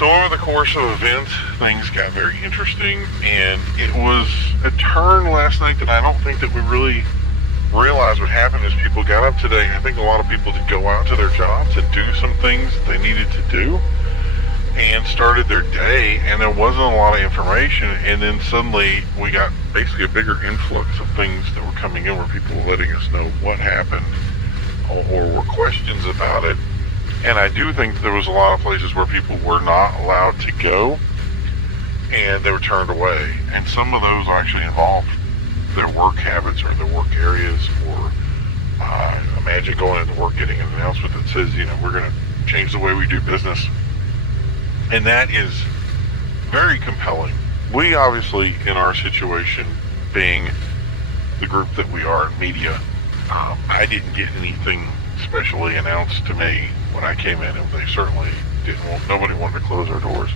So over the course of events, things got very interesting, and it was a turn last night that I don't think that we really realized what happened as people got up today. I think a lot of people did go out to their jobs and do some things that they needed to do and started their day, and there wasn't a lot of information, and then suddenly we got basically a bigger influx of things that were coming in where people were letting us know what happened or were questions about it. And I do think there was a lot of places where people were not allowed to go and they were turned away, and some of those actually involved their work habits or their work areas, or imagine going into work getting an announcement that says, we're going to change the way we do business. And that is very compelling. We obviously, in our situation, being the group that we are in media, I didn't get anything specially announced to me when I came in, and they certainly nobody wanted to close our doors.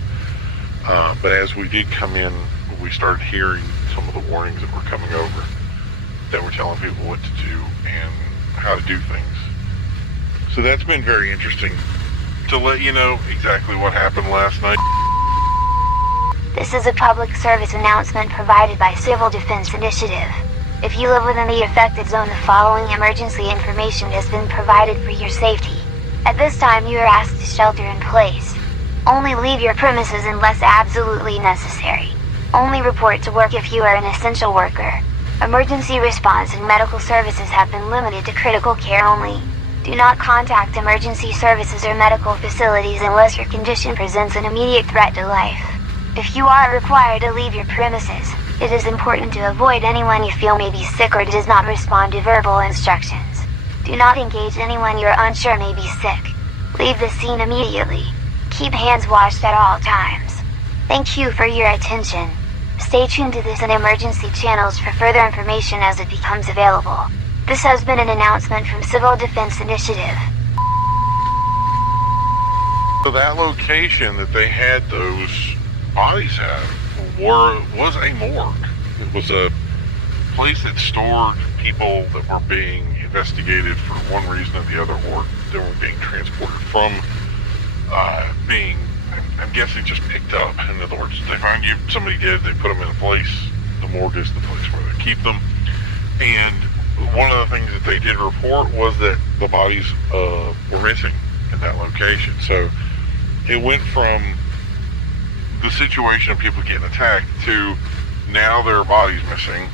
But as we did come in, we started hearing some of the warnings that were coming over that were telling people what to do and how to do things. So that's been very interesting to let you know exactly what happened last night. This is a public service announcement provided by Civil Defense Initiative. If you live within the affected zone, the following emergency information has been provided for your safety. At this time, you are asked to shelter in place. Only leave your premises unless absolutely necessary. Only report to work if you are an essential worker. Emergency response and medical services have been limited to critical care only. Do not contact emergency services or medical facilities unless your condition presents an immediate threat to life. If you are required to leave your premises, it is important to avoid anyone you feel may be sick or does not respond to verbal instructions. Do not engage anyone you are unsure may be sick. Leave the scene immediately. Keep hands washed at all times. Thank you for your attention. Stay tuned to this and emergency channels for further information as it becomes available. This has been an announcement from Civil Defense Initiative. So that location that they had those bodies at was a morgue. It was a place that stored people that were being investigated for one reason or the other, or they were being transported from being, I'm guessing, just picked up. In other words, they find somebody dead, they put them in a place. The morgue is the place where they keep them. And one of the things that they did report was that the bodies were missing in that location. So it went from the situation of people getting attacked to now there are bodies missing.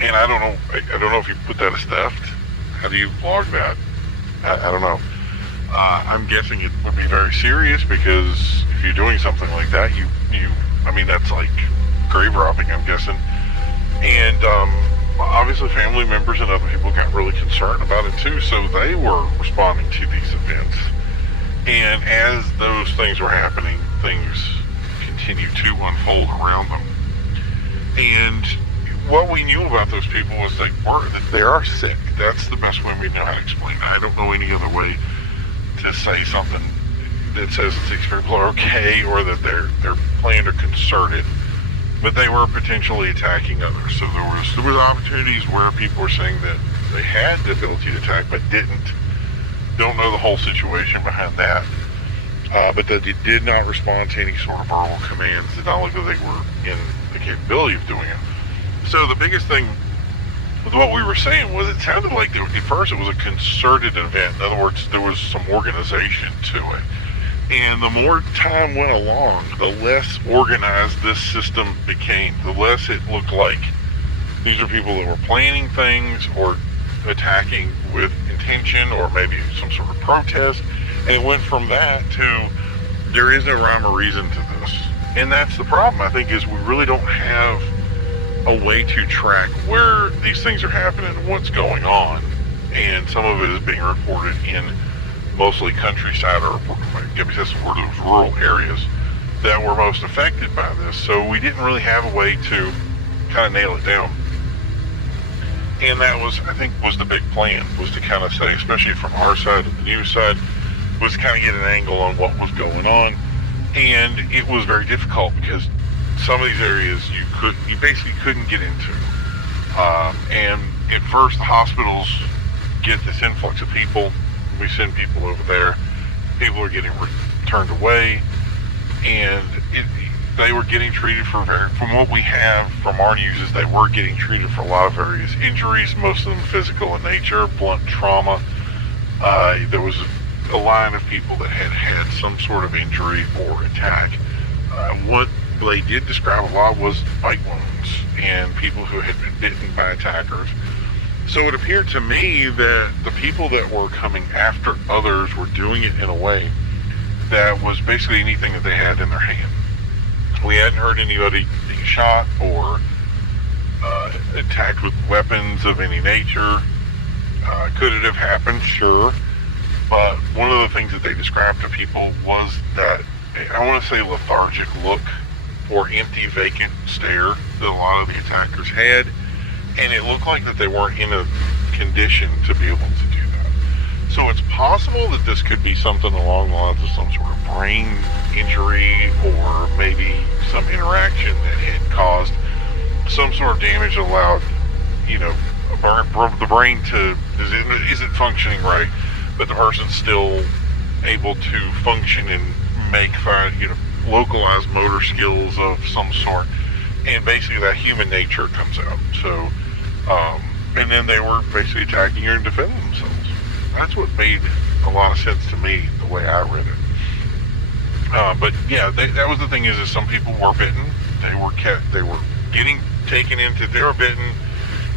And I don't know if you put that as theft. How do you log that? I don't know. I'm guessing it would be very serious, because if you're doing something like that, that's like grave robbing, I'm guessing. And obviously family members and other people got really concerned about it too, so they were responding to these events. And as those things were happening, things continued to unfold around them. And what we knew about those people was that they are sick. That's the best way we know how to explain it. I don't know any other way to say something that says that these people are okay, or that they're planned or concerted, but they were potentially attacking others. So there was opportunities where people were saying that they had the ability to attack, but don't know the whole situation behind that. But that they did not respond to any sort of verbal commands, and not only that they were in the capability of doing it. So the biggest thing with what we were saying was, it sounded like at first it was a concerted event. In other words, there was some organization to it. And the more time went along, the less organized this system became. The less it looked like these are people that were planning things or attacking with intention, or maybe some sort of protest. And it went from that to, there is no rhyme or reason to this. And that's the problem, I think, is we really don't have a way to track where these things are happening and what's going on. And some of it is being reported in mostly countryside, or maybe that's where those rural areas that were most affected by this. So we didn't really have a way to kind of nail it down. And that was, I think, was the big plan, was to kind of say, especially from our side and the news side, was kind of get an angle on what was going on. And it was very difficult, because some of these areas you basically couldn't get into. And at first, the hospitals get this influx of people. We send people over there. People are getting turned away. and they were getting treated for, from what we have from our news, is they were getting treated for a lot of various injuries, most of them physical in nature, blunt trauma. There was a line of people that had had some sort of injury or attack. What they did describe a lot was bite wounds and people who had been bitten by attackers. So it appeared to me that the people that were coming after others were doing it in a way that was basically anything that they had in their hand. We hadn't heard anybody being shot or attacked with weapons of any nature. Could it have happened? Sure. But one of the things that they described to people was that, I want to say, lethargic look or empty, vacant stare that a lot of the attackers had. And it looked like that they weren't in a condition to be able to do that. So it's possible that this could be something along the lines of some sort of brain injury, or maybe some interaction that had caused some sort of damage that allowed, the brain to, isn't functioning right, but the person's still able to function and make localized motor skills of some sort, and basically that human nature comes out. So, and then they were basically attacking her and defending themselves. That's what made a lot of sense to me, the way I read it. But yeah, that was the thing, is that some people were bitten. They were getting taken into, they were bitten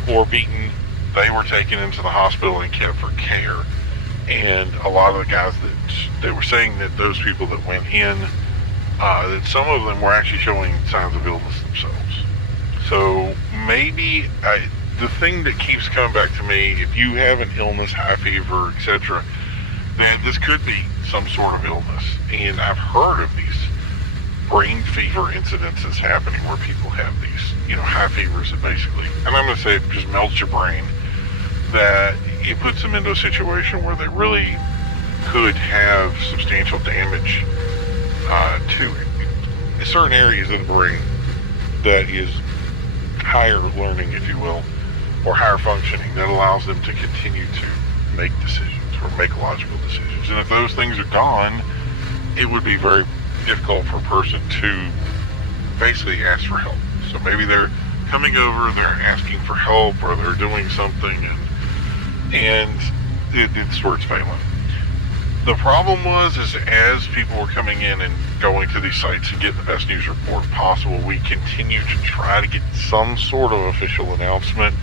or beaten. They were taken into the hospital and kept for care. And a lot of the guys they were saying that those people that went in, that some of them were actually showing signs of illness themselves. So maybe the thing that keeps coming back to me, if you have an illness, high fever, etc., then this could be some sort of illness. And I've heard of these brain fever incidences happening where people have these, high fevers that basically, and I'm going to say it just melts your brain, that it puts them into a situation where they really could have substantial damage to certain areas of the brain that is higher learning, if you will, or higher functioning, that allows them to continue to make decisions or make logical decisions. And if those things are gone, it would be very difficult for a person to basically ask for help. So maybe they're coming over, they're asking for help, or they're doing something, and it's where it's failing. The problem was, is as people were coming in and going to these sites and getting the best news report possible, we continued to try to get some sort of official announcement,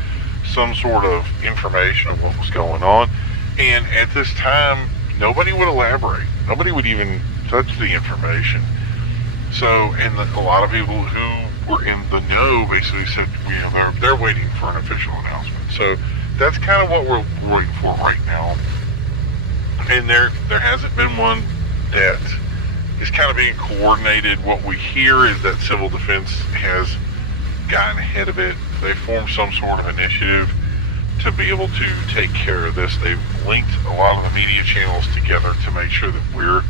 some sort of information of what was going on. And at this time, nobody would elaborate. Nobody would even touch the information. So, and a lot of people who were in the know basically said, they're waiting for an official announcement. So that's kind of what we're waiting for right now. And there hasn't been one that is kind of being coordinated. What we hear is that civil defense has gotten ahead of it. They formed some sort of initiative to be able to take care of this. They've linked a lot of the media channels together to make sure that we're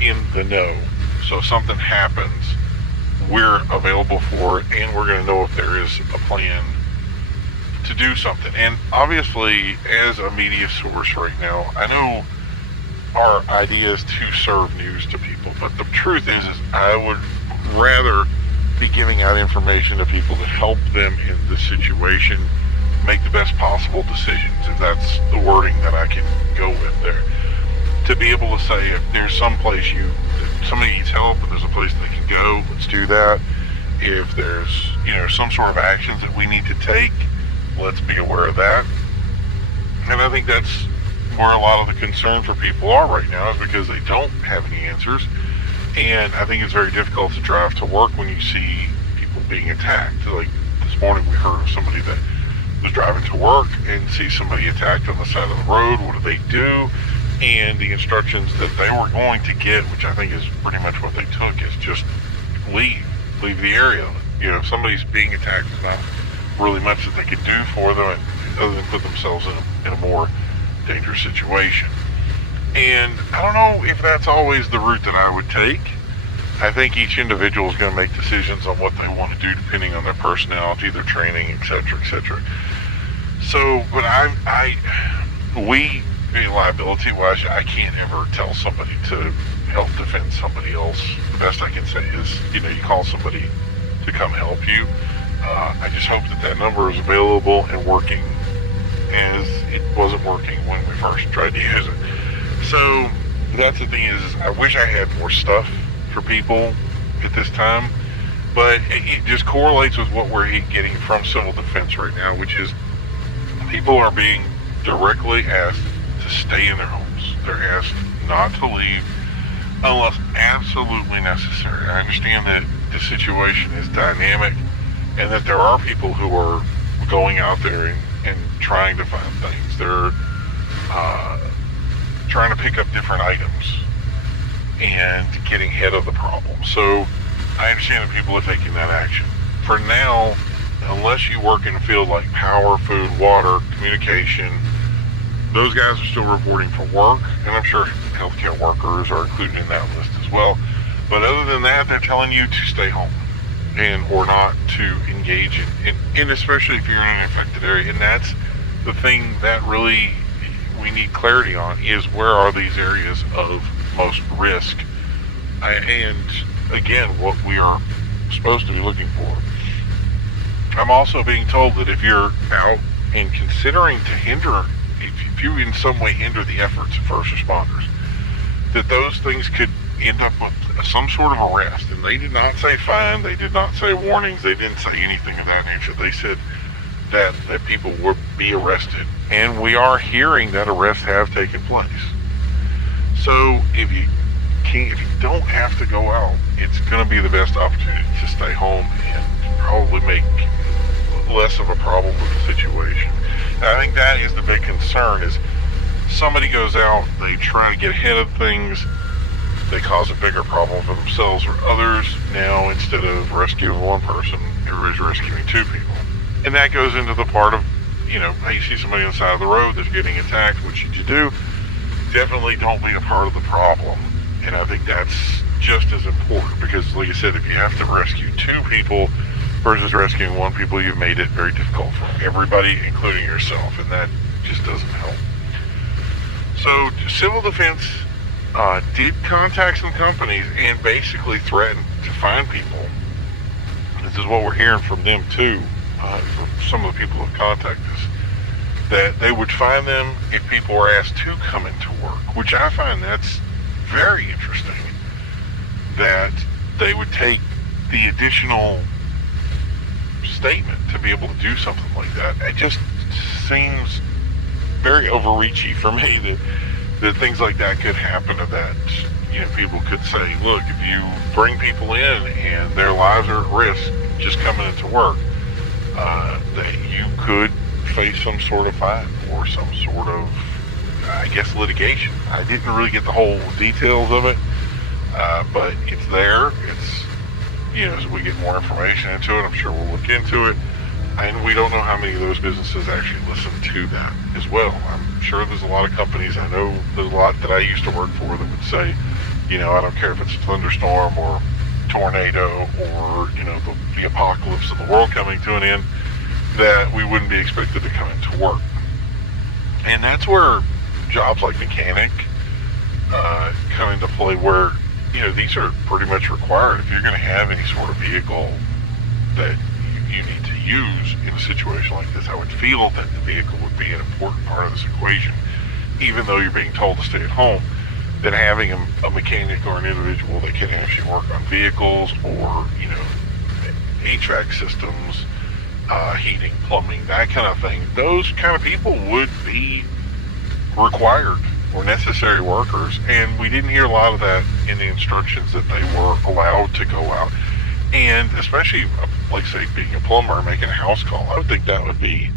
in the know. So if something happens, we're available for it, and we're going to know if there is a plan to do something. And obviously, as a media source right now, I know our idea is to serve news to people, but the truth is I would rather be giving out information to people to help them in the situation make the best possible decisions, if that's the wording that I can go with there. To be able to say, if there's some place somebody needs help and there's a place they can go, let's do that. If there's, some sort of actions that we need to take, let's be aware of that. And I think that's where a lot of the concern for people are right now, is because they don't have any answers. And I think it's very difficult to drive to work when you see people being attacked. Like this morning we heard of somebody that was driving to work and see somebody attacked on the side of the road. What do they do? And the instructions that they were going to get, which I think is pretty much what they took, is just leave the area. If somebody's being attacked, there's not really much that they can do for them other than put themselves in a more dangerous situation. And I don't know if that's always the route that I would take. I think each individual is going to make decisions on what they want to do depending on their personality, their training, etc., etc. So, but liability-wise, I can't ever tell somebody to help defend somebody else. The best I can say is, you call somebody to come help you. I just hope that number is available and working, as it wasn't working when we first tried to use it. So that's the thing is, I wish I had more stuff for people at this time, but it just correlates with what we're getting from civil defense right now, which is people are being directly asked to stay in their homes. They're asked not to leave unless absolutely necessary. I understand that the situation is dynamic and that there are people who are going out there and trying to find things. They're trying to pick up different items and getting ahead of the problem. So I understand that people are taking that action. For now, unless you work in a field like power, food, water, communication, those guys are still reporting for work, and I'm sure healthcare workers are included in that list as well. But other than that, they're telling you to stay home or not to engage in especially if you're in an infected area. And that's the thing that really we need clarity on, is where are these areas of most risk, and again, what we are supposed to be looking for. I'm also being told that if you're out and considering to hinder, if you in some way hinder the efforts of first responders, that those things could end up with some sort of arrest. And they did not say fine, they did not say warnings, they didn't say anything of that nature. They said that people would be arrested, and we are hearing that arrests have taken place. So if you don't have to go out, it's going to be the best opportunity to stay home and probably make less of a problem with the situation. And I think that is the big concern, is somebody goes out, they try to get ahead of things, they cause a bigger problem for themselves or others. Now, instead of rescuing one person, everybody's rescuing two people. And that goes into the part of, hey, you see somebody on the side of the road that's getting attacked, what should you do? Definitely don't be a part of the problem. And I think that's just as important, because like I said, if you have to rescue two people versus rescuing one people, you've made it very difficult for everybody, including yourself, and that just doesn't help. So civil defense did contact some companies and basically threatened to fine people. This is what we're hearing from them too, from some of the people who have contacted us, that they would fine them if people were asked to come into work, which I find that's very interesting, that they would take the additional statement to be able to do something like that. It just seems very overreachy for me that things like that could happen, that people could say, look, if you bring people in and their lives are at risk just coming into work, that you could face some sort of fine or some sort of, I guess, litigation. I didn't really get the whole details of it, but it's there. It's, as we get more information into it, I'm sure we'll look into it. And we don't know how many of those businesses actually listen to that as well. I'm sure there's a lot of companies, I know there's a lot that I used to work for that would say, I don't care if it's a thunderstorm or tornado or, the apocalypse of the world coming to an end, that we wouldn't be expected to come into work. And that's where jobs like mechanic come into play, where, these are pretty much required. If you're going to have any sort of vehicle that you need to use in a situation like this, I would feel that the vehicle would be an important part of this equation, even though you're being told to stay at home. Then having a mechanic or an individual that can actually work on vehicles or, HVAC systems, heating, plumbing, that kind of thing, those kind of people would be required or necessary workers. And we didn't hear a lot of that in the instructions that they were allowed to go out. And especially, like say, being a plumber, making a house call, I would think that would be,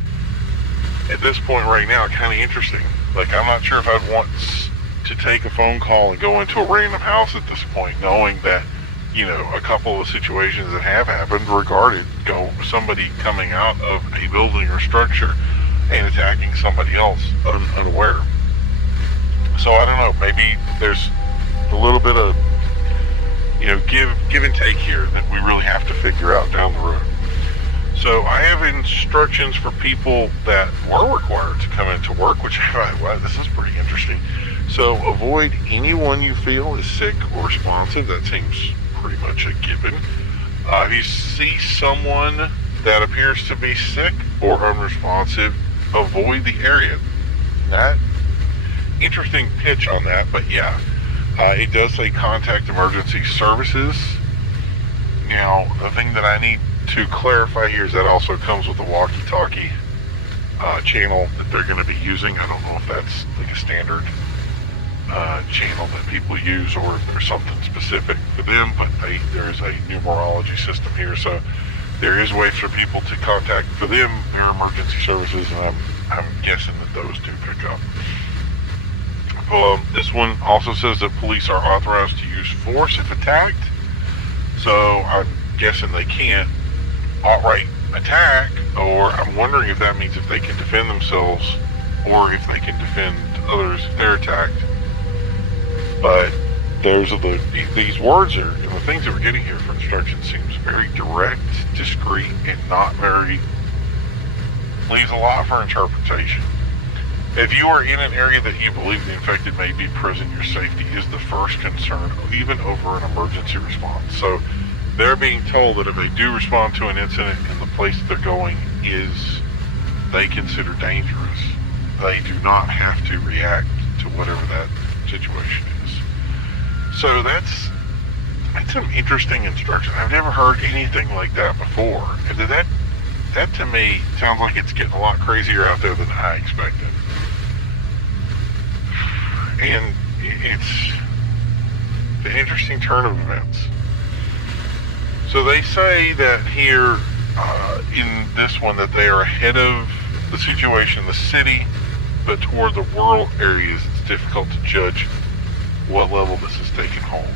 at this point right now, kind of interesting. Like, I'm not sure if I'd want to take a phone call and go into a random house at this point, knowing that, a couple of situations that have happened regarded somebody coming out of a building or structure and attacking somebody else unaware. So I don't know, maybe there's a little bit of, give and take here that we really have to figure out down the road. So I have instructions for people that were required to come into work, which, wow, this is pretty interesting. So avoid anyone you feel is sick or responsive. That seems pretty much a given. If you see someone that appears to be sick or unresponsive, avoid the area. That interesting pitch on that, but yeah, it does say contact emergency services. Now, the thing that I need to clarify here is that also comes with the walkie-talkie channel that they're going to be using. I don't know if that's like a standard channel that people use or if there's something specific for them, but there is a numerology system here, so there is ways for people to contact for them their emergency services, and I'm guessing that those do pick up. This one also says that police are authorized to use force if attacked, so I'm guessing they can't outright attack, or I'm wondering if that means if they can defend themselves or if they can defend others if they're attacked. But these words are, and the things that we're getting here for instructions seems very direct, discreet, and not very, leaves a lot for interpretation. If you are in an area that you believe the infected may be present, your safety is the first concern, even over an emergency response. So they're being told that if they do respond to an incident and the place that they're going is they consider dangerous, they do not have to react to whatever that situation is. So that's some interesting instruction. I've never heard anything like that before. And that to me sounds like it's getting a lot crazier out there than I expected. And it's an interesting turn of events. So they say that here in this one that they are ahead of the situation in the city, but toward the rural areas it's difficult to judge what level this is taking hold.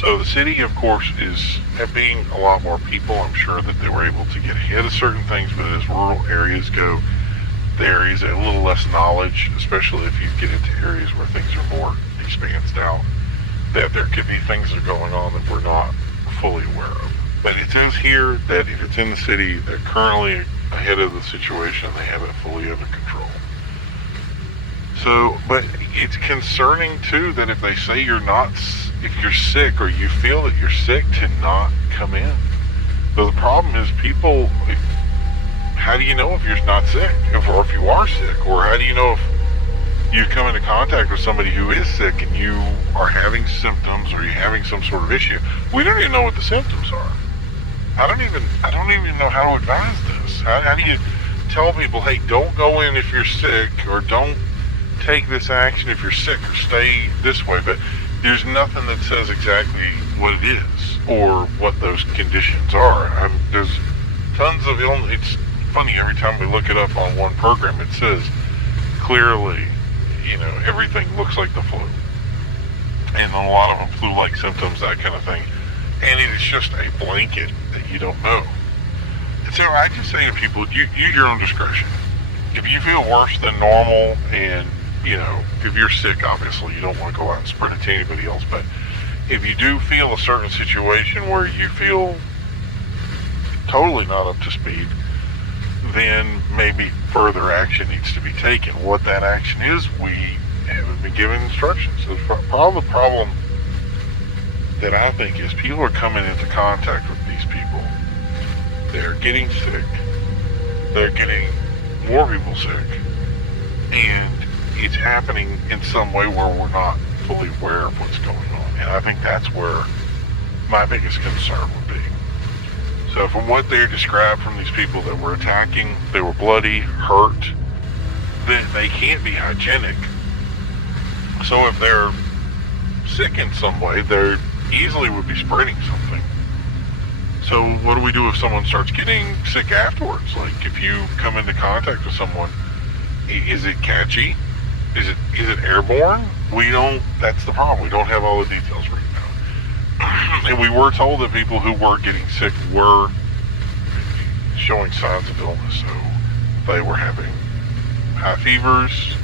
So the city, of course, is being a lot more people. I'm sure that they were able to get ahead of certain things, but as rural areas go, there is a little less knowledge, especially if you get into areas where things are more expansed out, that there could be things that are going on that we're not fully aware of. But it says here that if it's in the city, they're currently ahead of the situation. They have it fully under control. So, but it's concerning too that if they say if you're sick or you feel that you're sick, to not come in. So the problem is people, how do you know if you're not sick, or if you are sick, or how do you know if you come into contact with somebody who is sick and you are having symptoms or you're having some sort of issue? We don't even know what the symptoms are. I don't even know how to advise this. How do you tell people, hey, don't go in if you're sick, or don't take this action if you're sick, or stay this way? But there's nothing that says exactly what it is or what those conditions are. There's tons of illness. It's funny, every time we look it up on one program, it says clearly, everything looks like the flu. And a lot of them flu-like symptoms, that kind of thing. And it is just a blanket that you don't know. And so I just say to people, use your own discretion. If you feel worse than normal, and if you're sick, obviously you don't want to go out and spread it to anybody else, but if you do feel a certain situation where you feel totally not up to speed, then maybe further action needs to be taken. What that action is, we haven't been given instructions. So the problem that I think is people are coming into contact with these people. They're getting sick. They're getting more people sick. And it's happening in some way where we're not fully aware of what's going on. And I think that's where my biggest concern would be. So from what they described from these people that were attacking, they were bloody, hurt, they can't be hygienic. So if they're sick in some way, they easily would be spreading something. So what do we do if someone starts getting sick afterwards? Like if you come into contact with someone, is it catchy? Is it airborne? That's the problem. We don't have all the details right now. And we were told that people who were getting sick were showing signs of illness. So they were having high fevers.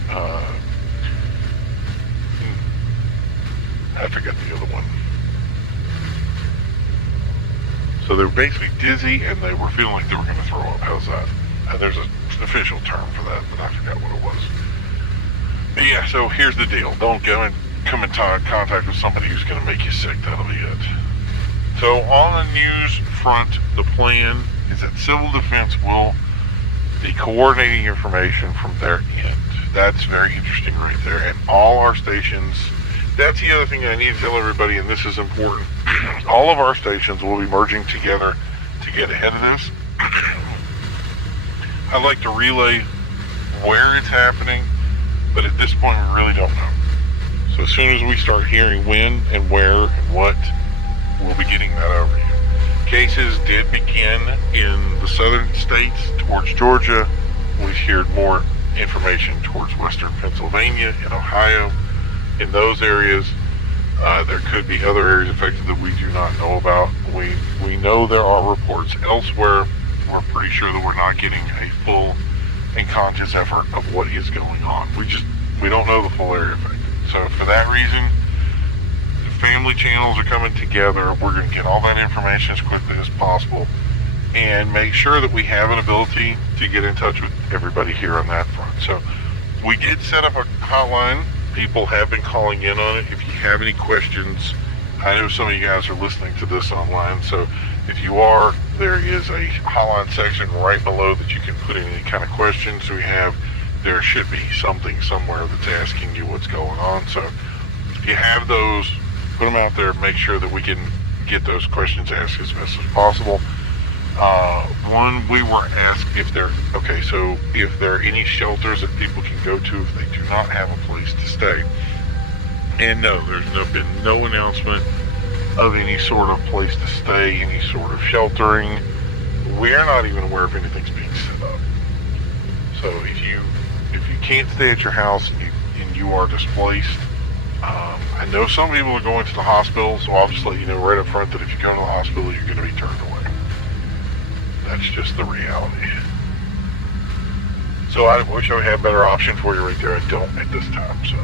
I forget the other one. So they were basically dizzy and they were feeling like they were going to throw up. How's that? There's an official term for that, but I forgot what it was. But yeah, so here's the deal. Don't go and come in contact with somebody who's going to make you sick. That'll be it. So on the news front, the plan is that civil defense will be coordinating information from their end. That's very interesting right there. And all our stations, that's the other thing I need to tell everybody, and this is important. All of our stations will be merging together to get ahead of this. I'd like to relay where it's happening, but at this point we really don't know. So as soon as we start hearing when and where and what, we'll be getting that over to you. Cases did begin in the southern states towards Georgia. We heard more information towards western Pennsylvania and Ohio. In those areas, there could be other areas affected that we do not know about. We know there are reports elsewhere. We're pretty sure that we're not getting a full and conscious effort of what is going on. We don't know the full area affected. So for that reason, the family channels are coming together. We're going to get all that information as quickly as possible and make sure that we have an ability to get in touch with everybody here on that front. So we did set up a hotline. People have been calling in on it. If you have any questions, I know some of you guys are listening to this online, so if you are, there is a hotline section right below that you can put in any kind of questions there should be something somewhere that's asking you what's going on. So if you have those, put them out there, make sure that we can get those questions asked as best as possible. One, we were asked if there are any shelters that people can go to if they do not have a place to stay. And no, there's been no announcement of any sort of place to stay, any sort of sheltering. We are not even aware if anything's being set up. So if you can't stay at your house and you are displaced, I know some people are going to the hospital, so I'll just let you know right up front that if you go to the hospital, you're going to be turned away. That's just the reality. So I wish I had a better option for you right there. I don't at this time. So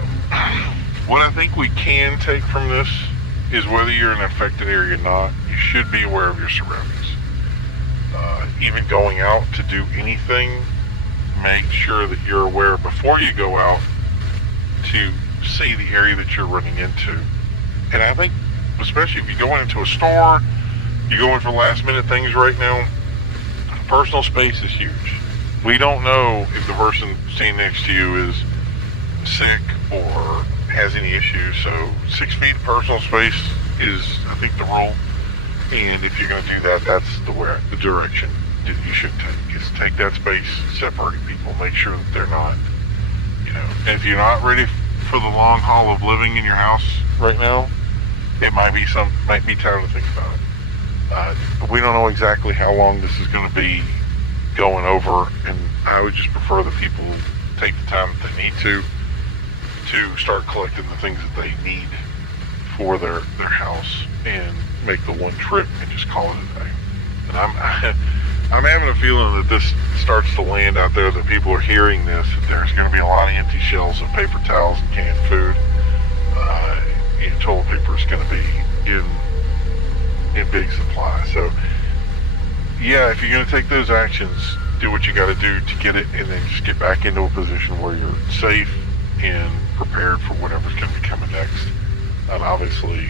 what I think we can take from this is whether you're in an affected area or not, you should be aware of your surroundings. Even going out to do anything, make sure that you're aware before you go out to see the area that you're running into. And I think, especially if you go into a store, you go in for last minute things right now, personal space is huge. We don't know if the person standing next to you is sick or has any issues, so 6 feet of personal space is, I think, the rule. And if you're going to do that, that's the direction that you should take, is take that space, separate people, make sure that they're not, and if you're not ready for the long haul of living in your house right now, it might be time to think about it. We don't know exactly how long this is going to be going over, and I would just prefer that people take the time that they need to start collecting the things that they need for their house and make the one trip and just call it a day. And I'm having a feeling that this starts to land out there, that people are hearing this, that there's going to be a lot of empty shelves of paper towels and canned food. Toilet paper is going to be in big supply. So yeah, if you're going to take those actions, do what you got to do to get it, and then just get back into a position where you're safe and prepared for whatever's going to be coming next. And obviously,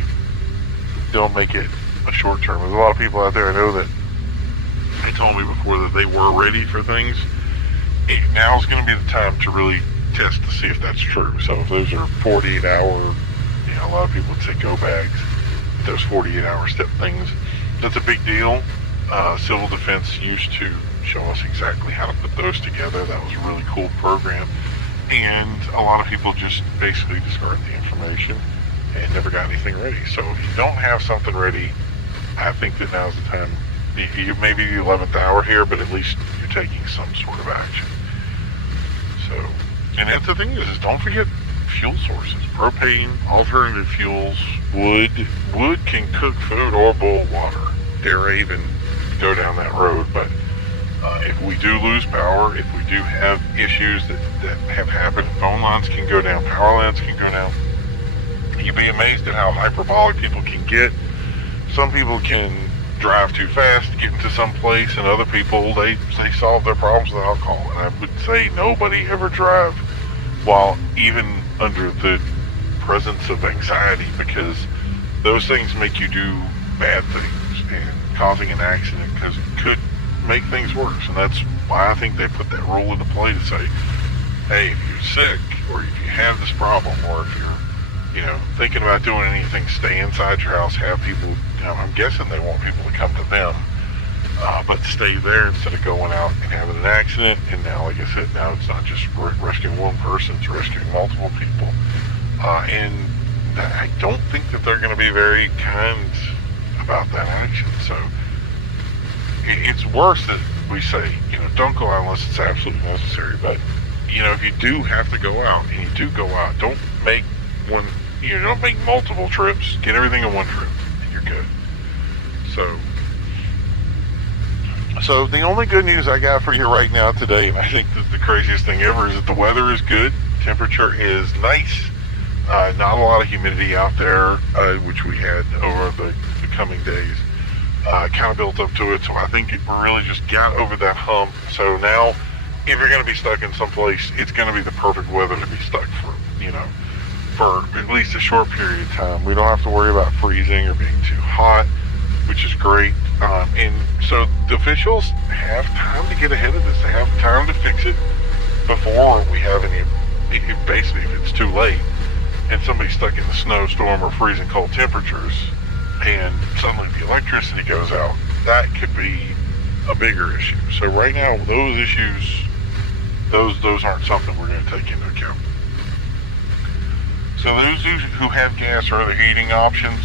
don't make it a short term. There's a lot of people out there, I know, that they told me before that they were ready for things. Now's going to be the time to really test to see if that's true. So if those are 48-hour, a lot of people would say go bags, those 48-hour step things, that's a big deal. Civil Defense used to show us exactly how to put those together. That was a really cool program. And a lot of people just basically discarded the information and never got anything ready. So if you don't have something ready, I think that now's the time. You may be the 11th hour here, but at least you're taking some sort of action. So, and that's the thing is don't forget fuel sources. Propane, alternative fuels, wood. Wood can cook food or boil water. Dare even go down that road, but if we do lose power, if we do have issues that have happened, phone lines can go down, power lines can go down. You'd be amazed at how hyperbolic people can get. Some people can drive too fast to get into some place, and other people, they solve their problems with alcohol. And I would say nobody ever drive while even under the presence of anxiety, because those things make you do bad things, and causing an accident because it could make things worse. And that's why I think they put that rule into play to say, hey, if you're sick, or if you have this problem, or if you're thinking about doing anything, stay inside your house. Have people, I'm guessing they want people to come to them, but stay there instead of going out and having an accident. And now, like I said, now it's not just rescuing one person, it's rescuing multiple people. And I don't think that they're going to be very kind about that action. So it's worse that we say, don't go out unless it's absolutely necessary. But, if you do have to go out, and you do go out, don't make multiple trips. Get everything in one trip, and you're good. So the only good news I got for you right now today, and I think that the craziest thing ever, is that the weather is good. Temperature is nice. Not a lot of humidity out there, which we had over the coming days. Kind of built up to it, so I think it really just got over that hump. So now, if you're going to be stuck in someplace, it's going to be the perfect weather to be stuck for at least a short period of time. We don't have to worry about freezing or being too hot, which is great. And so the officials have time to get ahead of this. They have time to fix it before we have basically, if it's too late and somebody's stuck in a snowstorm or freezing cold temperatures, and suddenly the electricity goes out, that could be a bigger issue. So right now, those issues, those aren't something we're going to take into account. So those who have gas or other heating options,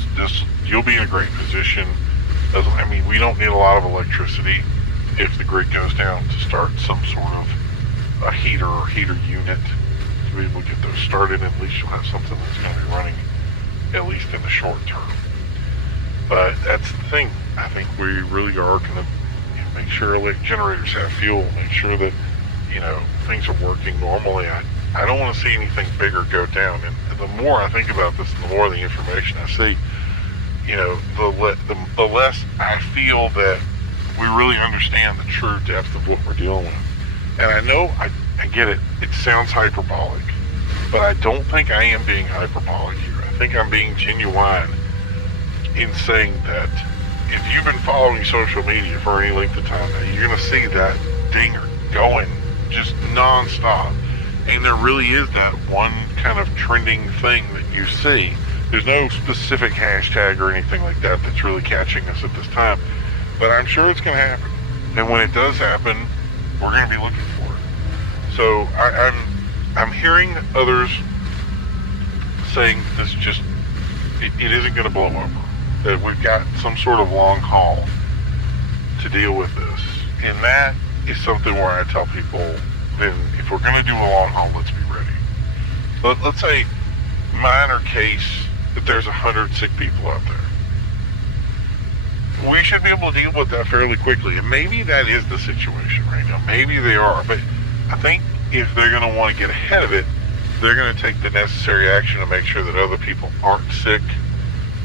you'll be in a great position. We don't need a lot of electricity if the grid goes down to start some sort of a heater or heater unit to be able to get those started. At least you'll have something that's going to be running at least in the short term. But that's the thing. I think we really are going to make sure generators have fuel, make sure that things are working normally. I don't want to see anything bigger go down. And the more I think about this, the more the information I see, the less I feel that we really understand the true depth of what we're dealing with. And I know, I get it. It sounds hyperbolic, but I don't think I am being hyperbolic here. I think I'm being genuine in saying that if you've been following social media for any length of time now, you're going to see that dinger going just nonstop. And there really is that one kind of trending thing that you see. There's no specific hashtag or anything like that that's really catching us at this time. But I'm sure it's going to happen. And when it does happen, we're going to be looking for it. So I'm hearing others saying this just, it isn't going to blow over. That we've got some sort of long haul to deal with this. And that is something where I tell people, then if we're going to do a long haul, let's be ready. So let's say minor case that there's 100 sick people out there. We should be able to deal with that fairly quickly. And maybe that is the situation right now. Maybe they are. But I think if they're going to want to get ahead of it, they're going to take the necessary action to make sure that other people aren't sick,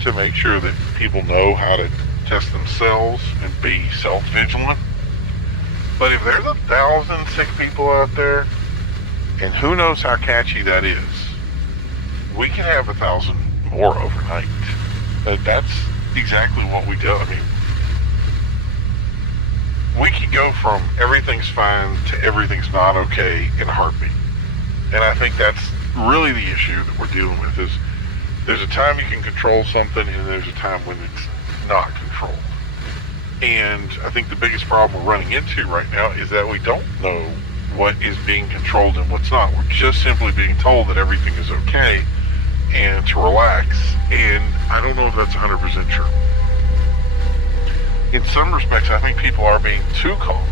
to make sure that people know how to test themselves and be self-vigilant. But if there's 1,000 sick people out there, and who knows how catchy that is, we can have 1,000 more overnight. That's exactly what we do. We can go from everything's fine to everything's not okay in a heartbeat. And I think that's really the issue that we're dealing with, is there's a time you can control something, and there's a time when it's not controlled. And I think the biggest problem we're running into right now is that we don't know what is being controlled and what's not. We're just simply being told that everything is okay and to relax. And I don't know if that's 100% true. In some respects, I think people are being too calm.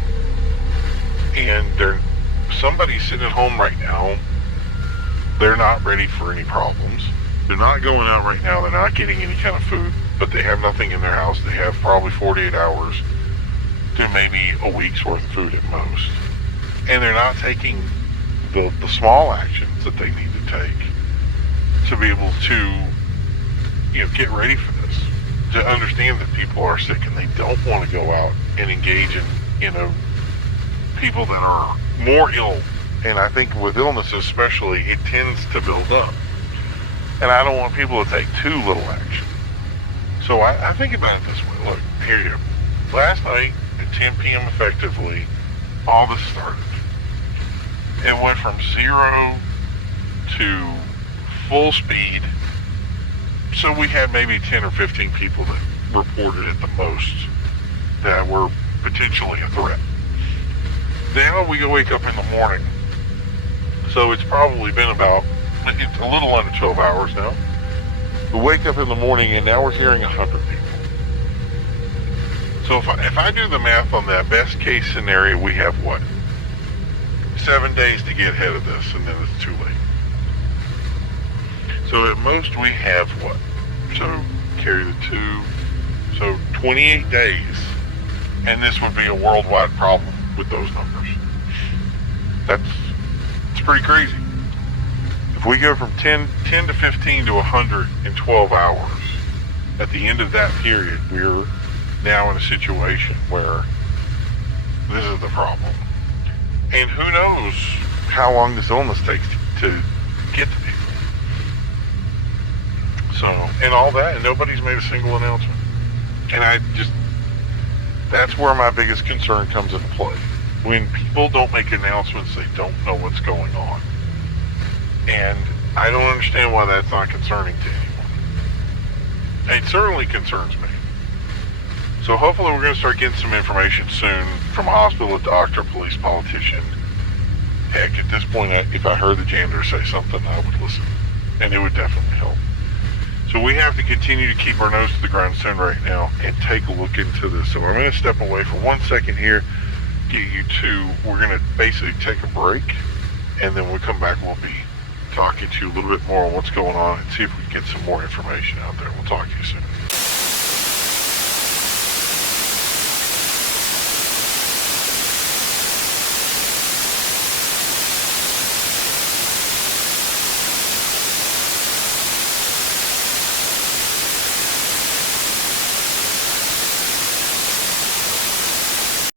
And somebody's sitting at home right now. They're not ready for any problems. They're not going out right now. They're not getting any kind of food, but they have nothing in their house. They have probably 48 hours to maybe a week's worth of food at most. And they're not taking the small actions that they need to take to be able to, get ready for this. to understand that people are sick and they don't want to go out and engage in, people that are more ill. And I think with illness especially, it tends to build up. And I don't want people to take too little action. So I think about it this way. Look, here you go. Last night at 10 p.m. effectively, all this started. It went from 0 to full speed. So we had maybe 10 or 15 people that reported at the most that were potentially a threat. Now we wake up in the morning. So it's probably been it's a little under 12 hours now. We wake up in the morning and now we're hearing 100 people. So if I do the math on that, best case scenario, we have what? 7 days to get ahead of this, and then it's too late. So at most we have what? So carry the 2. So 28 days, and this would be a worldwide problem with those numbers. It's pretty crazy. If we go from 10 to 15 to 100 in 12 hours, at the end of that period, we're now in a situation where this is the problem. And who knows how long this illness takes to get to people. So, and all that, and nobody's made a single announcement. And that's where my biggest concern comes into play. When people don't make announcements, they don't know what's going on. And I don't understand why that's not concerning to anyone. It certainly concerns me. So hopefully we're going to start getting some information soon from a hospital, a doctor, police, politician. Heck, at this point, if I heard the janitor say something, I would listen. And it would definitely help. So we have to continue to keep our nose to the grindstone right now and take a look into this. So I'm going to step away for 1 second here, get you to, we're going to basically take a break. And then when we come back, we'll be talking to you a little bit more on what's going on and see if we can get some more information out there. We'll talk to you soon.